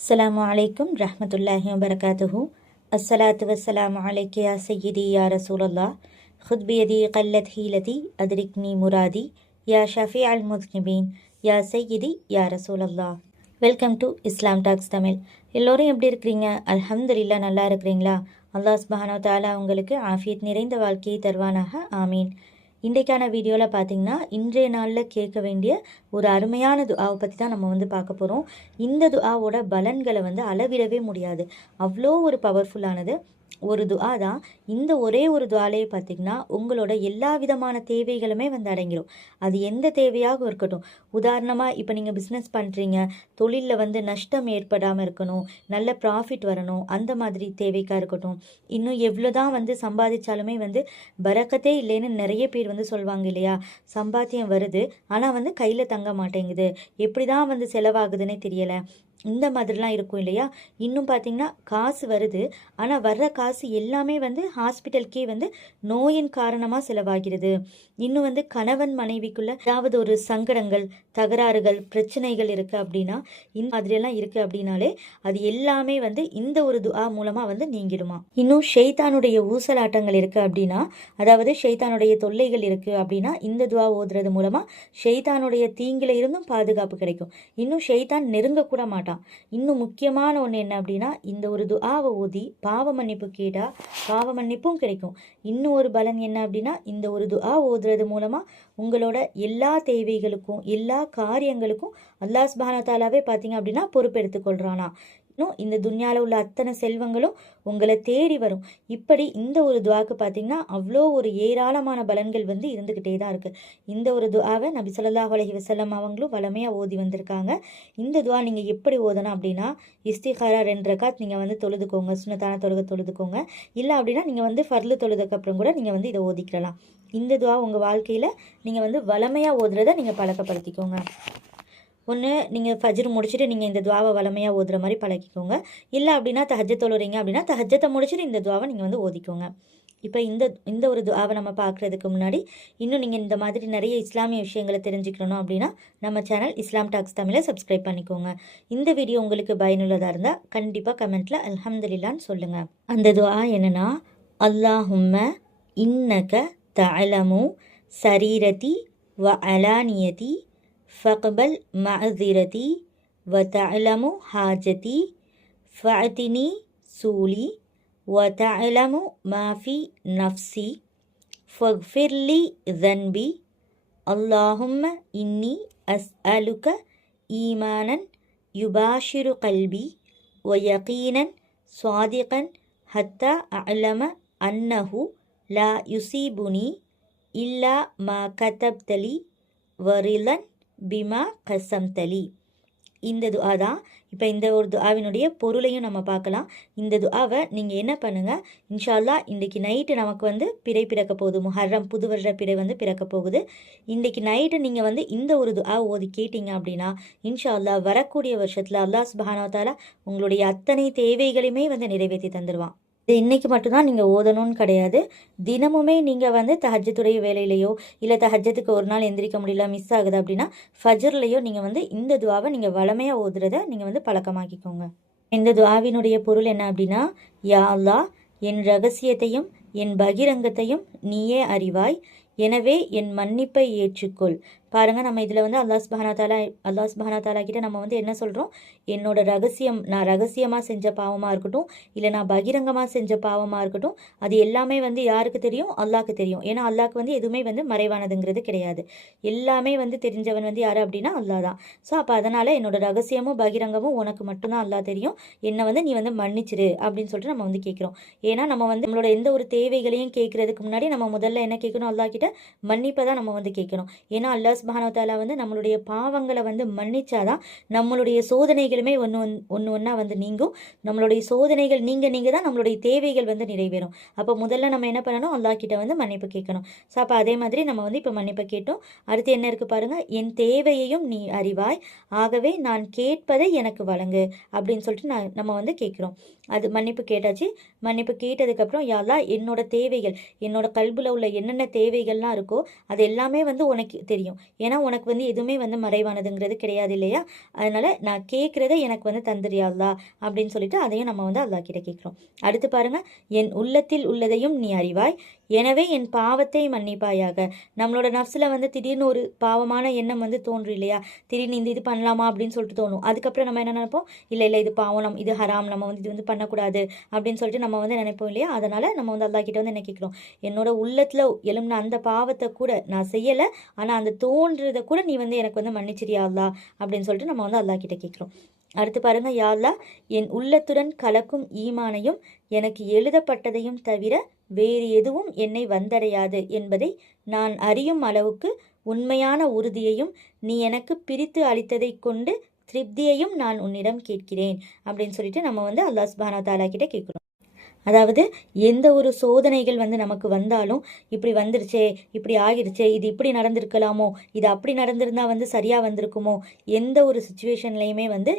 அஸ்லாம் அலைக்கும் ரஹமத்துல்லாஹி வபரகாத்துஹூ அஸ்ஸலாத்து வசலாம் அலைக்கியா சையீதி யா ரசூலல்லா ஹுத்பியதி கல்லத் ஹீலதி அதிரிக்னி முராதி யா ஷஃபி அல் முஸ்லிமீன் யா சையீதி யா ரசூலல்லா welcome to Islam talks Tamil எல்லோரும் எப்படி இருக்கிறீங்க? அல்ஹம்துலில்லா நல்லா இருக்கிறீங்களா? அல்லாஸ் மஹானோ தாலா உங்களுக்கு ஆஃபியத் நிறைந்த வாழ்க்கையை தருவானாக. ஆமீன். இன்றைக்கான வீடியோவில் பார்த்தீங்கன்னா இன்றைய நாளில் கேட்க வேண்டிய ஒரு அருமையான துஆவை பற்றி தான் நம்ம வந்து பார்க்க போகிறோம் இந்த துஆவோட பலன்களை வந்து அளவிடவே முடியாது. அவ்வளோ ஒரு பவர்ஃபுல்லானது ஒரு துவா தான் இந்த ஒரே ஒரு துவாலையை பார்த்திங்கன்னா உங்களோட எல்லா விதமான தேவைகளுமே வந்து அடங்கிடும் அது எந்த தேவையாகவும் இருக்கட்டும். உதாரணமாக இப்போ நீங்கள் பிஸ்னஸ் பண்ணுறீங்க தொழிலில் வந்து நஷ்டம் ஏற்படாமல் இருக்கணும். நல்ல ப்ராஃபிட் வரணும். அந்த மாதிரி தேவைக்காக இருக்கட்டும். இன்னும் எவ்வளோ தான் வந்து சம்பாதிச்சாலுமே வந்து பறக்கத்தே இல்லைன்னு நிறைய பேர் வந்து சொல்லுவாங்க இல்லையா? சம்பாத்தியம் வருது. ஆனால் வந்து கையில் தங்க மாட்டேங்குது. எப்படி தான் வந்து செலவாகுதுன்னே தெரியலை. இந்த மாதிரிலாம் இருக்கும் இல்லையா? இன்னும் பார்த்தீங்கன்னா காசு வருது. ஆனால் வர்ற காசு எல்லாமே வந்து ஹாஸ்பிட்டலுக்கே வந்து நோயின் காரணமாக செலவாகிறது. இன்னும் வந்து கணவன் மனைவிக்குள்ள ஏதாவது ஒரு சங்கடங்கள் தகராறுகள் பிரச்சனைகள் இருக்குது அப்படின்னா இந்த மாதிரியெல்லாம் இருக்குது அப்படின்னாலே அது எல்லாமே வந்து இந்த ஒரு துஆ மூலமாக வந்து நீங்கிடுமா? இன்னும் ஷெய்தானுடைய ஊசலாட்டங்கள் இருக்குது அப்படின்னா அதாவது ஷெய்தானுடைய தொல்லைகள் இருக்குது அப்படின்னா இந்த துவா ஓதுறது மூலமாக ஷெய்தானுடைய தீங்கில இருந்தும் பாதுகாப்பு கிடைக்கும். இன்னும் ஷெய்தான் நெருங்கக்கூட மாட்டான். இன்னும் முக்கியமான ஒன்று என்ன அப்படின்னா இந்த ஒரு துஆவை ஓதி பாவ மன்னிப்பு கேட்டால் பாவ மன்னிப்பும் கிடைக்கும். இன்னும் ஒரு பலன் என்ன அப்படின்னா இந்த ஒரு துஆ ஓதுறது மூலமாக உங்களோட எல்லா தேவைகளுக்கும் எல்லா காரியங்களுக்கும் அல்லாஹ் சுப்ஹானஹு தாலாவே பார்த்தீங்க அப்படின்னா பொறுப்பெடுத்துக்கொள்கிறானா இன்னும் இந்த துன்யாவில் உள்ள அத்தனை செல்வங்களும் உங்களை தேடி வரும். இப்படி இந்த ஒரு துவாக்கு பார்த்தீங்கன்னா அவ்வளோ ஒரு ஏராளமான பலன்கள் வந்து இருந்துக்கிட்டே தான் இருக்குது இந்த ஒரு துவாவை நபி சொல்லாஹ் அலஹி வசல்லம் அவங்களும் வளமையாக ஓதி வந்திருக்காங்க. இந்த துவா நீங்கள் எப்படி ஓதணும் அப்படின்னா இஸ்திஹாரா ரெண்டு ரகாத் நீங்கள் வந்து தொழுதுக்கோங்க சுனத்தான தொழுக தொழுதுக்கோங்க. இல்லை அப்படின்னா நீங்கள் வந்து ஃபர்லு தொழுதுக்கப்புறம் கூட நீங்கள் வந்து இதை ஓதிக்கலாம். இந்த துவா உங்கள் வாழ்க்கையில் நீங்கள் வந்து வளமையாக ஓதுறதை நீங்கள் பழக்கப்படுத்திக்கோங்க. ஒன்று நீங்கள் ஃபஜ்ர் முடிச்சுட்டு நீங்கள் இந்த துவாவை வளமையாக ஓதுற மாதிரி பழகிக்கோங்க. இல்லை அப்படின்னா தஹஜத் தொழுறீங்க அப்படின்னா தஹஜத்தை முடிச்சுட்டு இந்த துவாவை நீங்கள் வந்து ஓதிக்கோங்க. இப்போ இந்த இந்த ஒரு துவாவை நம்ம பார்க்குறதுக்கு முன்னாடி இன்னும் நீங்கள் இந்த மாதிரி நிறைய இஸ்லாமிய விஷயங்களை தெரிஞ்சுக்கணும் அப்படின்னா நம்ம சேனல் இஸ்லாம் டாக்ஸ் தமிழை சப்ஸ்கிரைப் பண்ணிக்கோங்க. இந்த வீடியோ உங்களுக்கு பயனுள்ளதாக இருந்தால் கண்டிப்பாக கமெண்ட்டில் அல்ஹம்துலில்லான்னு சொல்லுங்கள் அந்த துவா என்னென்னா அல்லாஹும்ம இன்னக தலமு சரீரதி வ அலானியதி فاقبل معذرتي وتعلم حاجتي فاعتني سولي وتعلم ما في نفسي. فاغفر لي ذنبي. اللهم إني أسألك إيمانا يباشر قلبي ويقينا صادقا حتى أعلم أنه لا يصيبني إلا ما كتبت لي ورلا பிமா கசம் தலி. இந்த துஆ தான் இப்போ இந்த ஒரு துஆவினுடைய பொருளையும் நம்ம பார்க்கலாம். இந்த துஆவை நீங்கள் என்ன பண்ணுங்கள் இன்ஷால்லா இன்றைக்கி நைட்டு நமக்கு வந்து பிறை பிறக்க போகுது. முஹர்ரம் புது வருட பிறை வந்து பிறக்க போகுது. இன்றைக்கி நைட்டு நீங்கள் வந்து இந்த ஒரு துஆ ஓதி கேட்டீங்க அப்படின்னா இன்ஷால்லா வரக்கூடிய வருஷத்தில் அல்லாஹ் சுபஹானவத்தாலா உங்களுடைய அத்தனை தேவைகளையுமே வந்து நிறைவேற்றி தந்துடுவான் இது இன்றைக்கி மட்டும்தான் நீங்கள் ஓதணும்னு கிடையாது. தினமுமே நீங்கள் வந்து தஹஜத்துடைய வேலையிலையோ இல்லை தஹஜத்துக்கு ஒரு நாள் எந்திரிக்க முடியல மிஸ் ஆகுது அப்படின்னா ஃபஜர்லேயோ நீங்கள் வந்து இந்த துவாவை நீங்கள் வளமையாக ஓதுறத நீங்கள் வந்து பழக்கமாக்கிக்கோங்க. இந்த துவாவினுடைய பொருள் என்ன அப்படின்னா யா அல்லாஹ் என் ரகசியத்தையும் என் பகிரங்கத்தையும் நீயே அறிவாய். எனவே என் மன்னிப்பை ஏற்றுக்கொள். பாருங்கள் நம்ம இதில் வந்து அல்லாஹ் பஹானாத்தாலா அல்லாஸ் அல்லாஹ் கிட்ட நம்ம வந்து என்ன சொல்கிறோம் என்னோட ரகசியம் நான் ரகசியமாக செஞ்ச பாவமாக இருக்கட்டும் இல்லை நான் பகிரங்கமாக செஞ்ச பாவமாக இருக்கட்டும் அது எல்லாமே வந்து யாருக்கு தெரியும்? அல்லாஹ்க்கு தெரியும். ஏன்னா அல்லாஹ்க்கு வந்து எதுவுமே வந்து மறைவானதுங்கிறது கிடையாது. எல்லாமே வந்து தெரிஞ்சவன் வந்து யார் அப்படின்னா அல்லாஹ் தான். ஸோ அப்போ அதனால் என்னோட ரகசியமும் பகிரங்கமும் உனக்கு மட்டும்தான் அல்லாஹ் தெரியும். என்னை வந்து நீ வந்து மன்னிச்சிரு அப்படின்னு சொல்லிட்டு நம்ம வந்து கேட்குறோம். ஏன்னா நம்ம வந்து நம்மளோட எந்த ஒரு தேவைகளையும் கேட்குறதுக்கு முன்னாடி நம்ம முதல்ல என்ன கேட்கணும்? அல்லாஹ் கிட்ட மன்னிப்பை தான் நம்ம வந்து கேட்கணும். ஏன்னா அல்லாஹ் சுபானவத்தாலா வந்து நம்மளுடைய பாவங்களை வந்து மன்னிச்சாதான் நம்மளுடைய சோதனைகளுமே ஒன்று ஒன்று ஒன்றா வந்து நீங்கும். நம்மளுடைய சோதனைகள் நீங்கள் நீங்கள் தான் நம்மளுடைய தேவைகள் வந்து நிறைவேறும். அப்போ முதல்ல நம்ம என்ன பண்ணணும்? அல்லா கிட்ட வந்து மன்னிப்பு கேட்கணும். ஸோ அப்போ அதே மாதிரி நம்ம வந்து இப்போ மன்னிப்பு கேட்டோம். அடுத்து என்ன இருக்குது பாருங்கள் என் தேவையையும் நீ அறிவாய். ஆகவே நான் கேட்பதை எனக்கு வழங்கு அப்படின்னு சொல்லிட்டு நான் நம்ம வந்து கேட்குறோம். அது மன்னிப்பு கேட்டாச்சு. மன்னிப்பு கேட்டதுக்கப்புறம் யாரா என்னோட தேவைகள் என்னோட கல்பில் உள்ள என்னென்ன தேவைகள்லாம் இருக்கோ அது எல்லாமே வந்து உனக்கு தெரியும். ஏன்னா உனக்கு வந்து எதுவுமே வந்து மறைவானதுங்கிறது கிடையாது இல்லையா? அதனால் நான் கேட்குறத எனக்கு வந்து தந்துரியா அப்படின்னு சொல்லிட்டு அதையும் நம்ம வந்து அல்லா கிட்ட கேட்குறோம். அடுத்து பாருங்கள் என் உள்ளத்தில் உள்ளதையும் நீ அறிவாய். எனவே என் பாவத்தை மன்னிப்பாயாக. நம்மளோட நஃப்ஸில் வந்து திடீர்னு ஒரு பாவமான எண்ணம் வந்து தோன்றும் இல்லையா? திடீர்னு இந்த இது பண்ணலாமா? அப்படின்னு சொல்லிட்டு தோணும். அதுக்கப்புறம் நம்ம என்ன நினைப்போம்? இல்லை இல்லை இது பாவம். நம்ம இது ஹராம். நம்ம வந்து இது வந்து பண்ணக்கூடாது. அப்படின்னு சொல்லிட்டு நம்ம நம்ம வந்து நினைப்போம் இல்லையா? அதனால் நம்ம வந்து அல்லா கிட்ட வந்து என்ன கேட்குறோம்? என்னோட உள்ளத்தில் எழும்ன அந்த பாவத்தை கூட நான் செய்யலை. ஆனால் அந்த தோன்றதை கூட நீ வந்து எனக்கு வந்து மன்னிச்சிரியா அல்லா அப்படின்னு சொல்லிட்டு நம்ம வந்து அல்லா கிட்ட கேட்குறோம். அடுத்து பாருங்க யாழ்லா என் உள்ளத்துடன் கலக்கும் ஈமானையும் எனக்கு எழுதப்பட்டதையும் தவிர வேறு எதுவும் என்னை வந்தடையாது என்பதை நான் அறியும் அளவுக்கு உண்மையான உறுதியையும் நீ எனக்கு பிரித்து அளித்ததை கொண்டு திருப்தியையும் நான் உன்னிடம் கேட்கிறேன் அப்படின்னு சொல்லிட்டு நம்ம வந்து அல்லாஹ் சுபானா தாலா கிட்ட கேட்குறோம். அதாவது எந்த ஒரு சோதனைகள் வந்து நமக்கு வந்தாலும் இப்படி வந்துருச்சே இப்படி ஆகிருச்சே இது இப்படி நடந்திருக்கலாமோ இது அப்படி நடந்திருந்தால் வந்து சரியாக வந்திருக்குமோ எந்த ஒரு சுச்சுவேஷன்லையுமே வந்து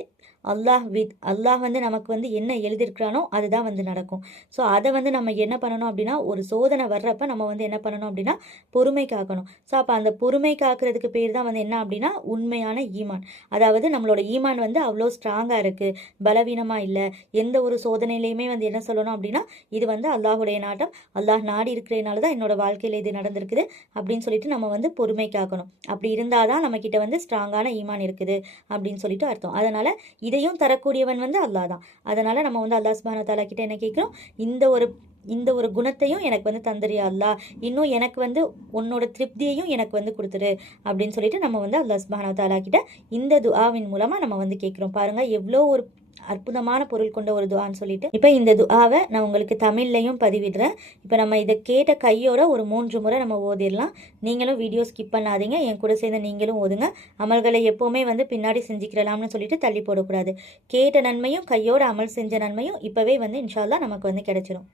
அல்லாஹ் வித் அல்லாஹ் வந்து நமக்கு வந்து என்ன எழுதியிருக்கிறானோ அதுதான் வந்து நடக்கும். ஸோ அதை வந்து நம்ம என்ன பண்ணணும் அப்படின்னா ஒரு சோதனை வர்றப்ப நம்ம வந்து என்ன பண்ணணும் அப்படின்னா பொறுமை காக்கணும். ஸோ அப்போ அந்த பொறுமை காக்கிறதுக்கு பேர் தான் வந்து என்ன அப்படின்னா உண்மையான ஈமான். அதாவது நம்மளோட ஈமான் வந்து அவ்வளோ ஸ்ட்ராங்காக இருக்குது பலவீனமாக இல்லை. எந்த ஒரு சோதனையிலையுமே வந்து என்ன சொல்லணும் அப்படின்னா இது வந்து அல்லாஹுடைய நாட்டம். அல்லாஹ் நாடி இருக்கிறதுனால தான் என்னோட வாழ்க்கையில் இது நடந்திருக்குது அப்படின்னு சொல்லிட்டு நம்ம வந்து பொறுமை காக்கணும். அப்படி இருந்தால் தான் நம்மக்கிட்ட வந்து ஸ்ட்ராங்கான ஈமான் இருக்குது அப்படின்னு சொல்லிட்டு அர்த்தம். அதனால் இதையும் தரக்கூடியவன் வந்து அல்லாஹ் தான் அதனால் நம்ம வந்து அல்லாஹ் சுபான தாலா கிட்ட என்ன கேட்குறோம்? இந்த ஒரு இந்த ஒரு குணத்தையும் எனக்கு வந்து தந்துறியா அல்லா இன்னும் எனக்கு வந்து உன்னோட திருப்தியையும் எனக்கு வந்து கொடுத்துரு அப்படின்னு சொல்லிட்டு நம்ம வந்து அல்லாஹ் சுபான தாலா கிட்ட இந்த துஆவின் மூலமாக நம்ம வந்து கேட்குறோம். பாருங்கள் எவ்வளோ ஒரு அற்புதமான பொருள் கொண்ட ஒரு துவான்னு சொல்லிட்டு. இப்போ இந்த துவாவை நான் உங்களுக்கு தமிழ்லையும் பதிவிடுறேன். இப்போ நம்ம இதை கேட்ட கையோட ஒரு மூன்று முறை நம்ம ஓதிடலாம். நீங்களும் வீடியோ ஸ்கிப் பண்ணாதீங்க. என் கூட சேர்ந்து நீங்களும் ஓதுங்க. அமல்களை எப்போவுமே வந்து பின்னாடி செஞ்சுக்கிறலாம்னு சொல்லிட்டு தள்ளி போடக்கூடாது. கேட்ட நன்மையும் கையோட அமல் செஞ்ச நன்மையும் இப்போவே வந்து இன்ஷால்லா நமக்கு வந்து கிடைச்சிரும்.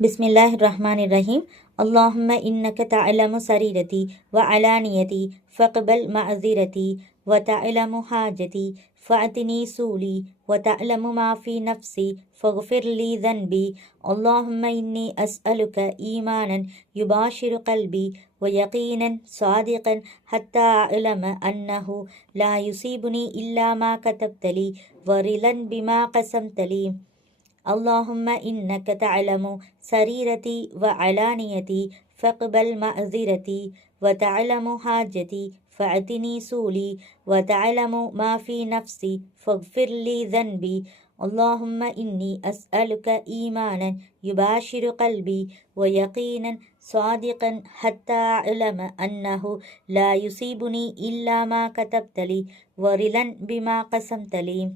பிஸ்மில்லாஹ் ரஹ்மான் ரஹீம். اللهم إنك تعلم سريرتي وعلانيتي فاقبل معذرتي وتعلم حاجتي فأتني سولي وتعلم ما في نفسي فاغفر لي ذنبي اللهم إني أسألك إيمانا يباشر قلبي ويقينا صادقا حتى أعلم أنه لا يصيبني إلا ما كتبت لي ورلا بما قسمت لي اللهم إنك تعلم سريرتي وعلانيتي فاقبل معذرتي وتعلم حاجتي فأتني سولي وتعلم ما في نفسي فاغفر لي ذنبي. اللهم إني أسألك إيمانا يباشر قلبي ويقينا صادقا حتى أعلم أنه لا يصيبني إلا ما كتبت لي ورلا بما قسمت لي.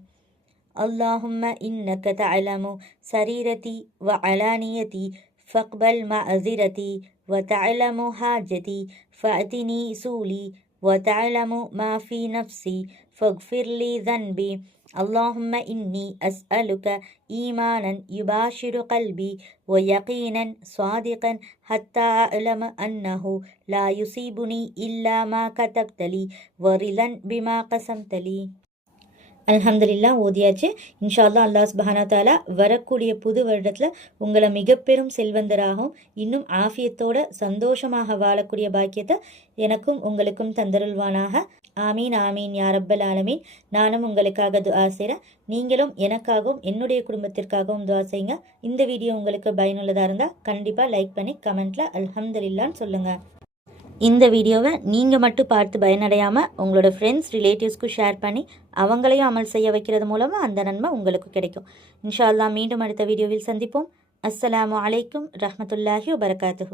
اللهم إنك تعلم سريرتي وعلانيتي فاقبل معذرتي وتعلم حاجتي فأتني سولي وتعلم ما في نفسي فاغفر لي ذنبي اللهم إني أسألك إيمانا يباشر قلبي ويقينا صادقا حتى أعلم أنه لا يصيبني إلا ما كتبت لي ورلا بما قسمت لي அல்ஹம்துலில்லா ஓதியாச்சு. இன்ஷால்லா அல்லா சுபஹானா தாலா வரக்கூடிய புது வருடத்தில் உங்களை மிக பெரும் செல்வந்தராகவும் இன்னும் ஆஃபியத்தோட சந்தோஷமாக வாழக்கூடிய பாக்கியத்தை எனக்கும் உங்களுக்கும் தந்தருள்வானாக. ஆமீன் ஆமீன் யாரப்பல் ஆலமீன். நானும் உங்களுக்காக துஆ செய்கிறேன் நீங்களும் எனக்காகவும் என்னுடைய குடும்பத்திற்காகவும் துஆ செய்யுங்க. இந்த வீடியோ உங்களுக்கு பயனுள்ளதாக இருந்தால் கண்டிப்பாக லைக் பண்ணி கமெண்ட்டில் அல்ஹம்துலில்லான்னு சொல்லுங்கள் இந்த வீடியோவை நீங்கள் மட்டும் பார்த்து பயனடையாமல் உங்களோட ஃப்ரெண்ட்ஸ் ரிலேட்டிவ்ஸ்க்கும் ஷேர் பண்ணி அவங்களையும் அமல் செய்ய வைக்கிறது மூலமாக அந்த நன்மை உங்களுக்கு கிடைக்கும். இன்ஷா மீண்டும் அடுத்த வீடியோவில் சந்திப்போம். அஸ்ஸலாமு அலைக்கும் ரஹமத்துல்லாஹி வபரகாத்து